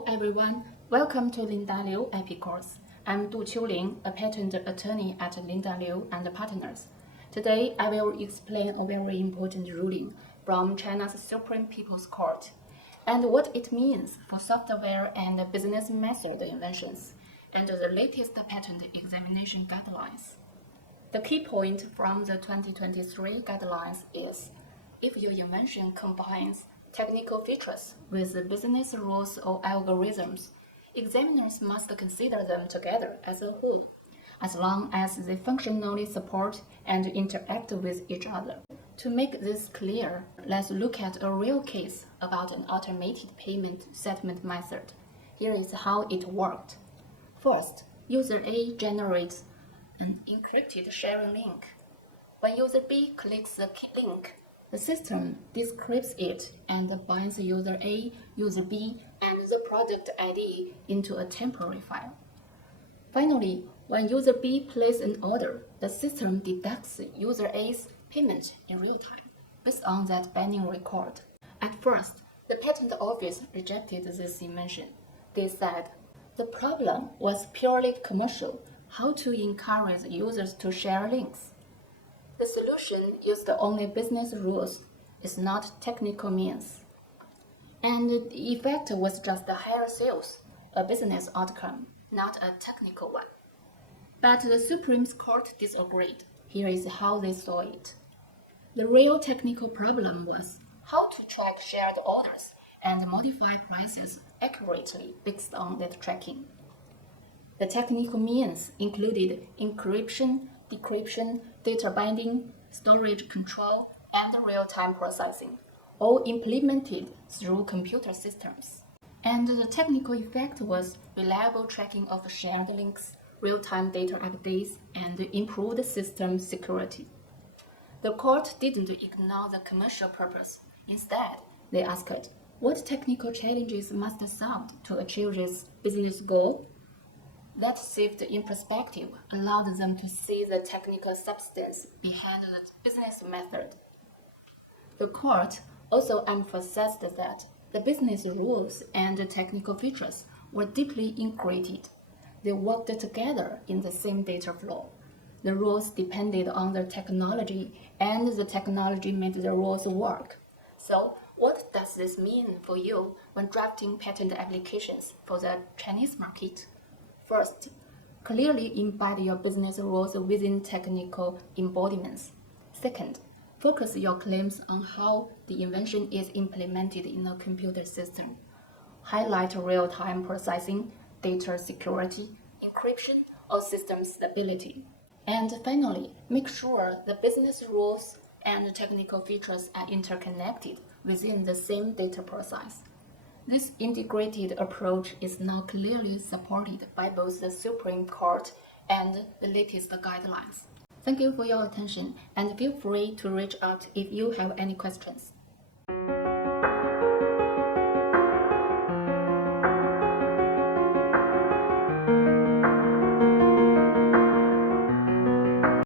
Hello everyone, welcome to Linda Liu IP course. I'm Qiuling, a patent attorney at Linda Liu and Partners. Today I will explain a very important ruling from China's Supreme People's Court and what it means for software and business method inventions and the latest patent examination guidelines. The key point from the 2023 guidelines is if your invention combines technical features with business rules or algorithms, examiners must consider them together as a whole, as long as they functionally support and interact with each other. To make this clear, let's look at a real case about an automated payment settlement method. Here is how it worked. First, user A generates an encrypted sharing link. When user B clicks the key link, the system decrypts it and binds user A, user B, and the product ID into a temporary file. Finally, when user B places an order, the system deducts user A's payment in real time based on that binding record. At first, the patent office rejected this invention. They said the problem was purely commercial, how to encourage users to share links. The solution used only business rules, is not technical means. And the effect was just higher sales, a business outcome, not a technical one. But the Supreme Court disagreed. Here is how they saw it. The real technical problem was how to track shared orders and modify prices accurately based on that tracking. The technical means included encryption, decryption, data binding, storage control, and real-time processing, all implemented through computer systems. And the technical effect was reliable tracking of shared links, real-time data updates, and improved system security. The court didn't ignore the commercial purpose. Instead, they asked, what technical challenges must solve to achieve this business goal? That shift in perspective allowed them to see the technical substance behind the business method. The court also emphasized that the business rules and the technical features were deeply integrated. They worked together in the same data flow. The rules depended on the technology, and the technology made the rules work. So, what does this mean for you when drafting patent applications for the Chinese market? First, clearly embed your business rules within technical embodiments. Second, focus your claims on how the invention is implemented in a computer system. Highlight real-time processing, data security, encryption, or system stability. And finally, make sure the business rules and technical features are interconnected within the same data process. This integrated approach is now clearly supported by both the Supreme Court and the latest guidelines. Thank you for your attention, and feel free to reach out if you have any questions.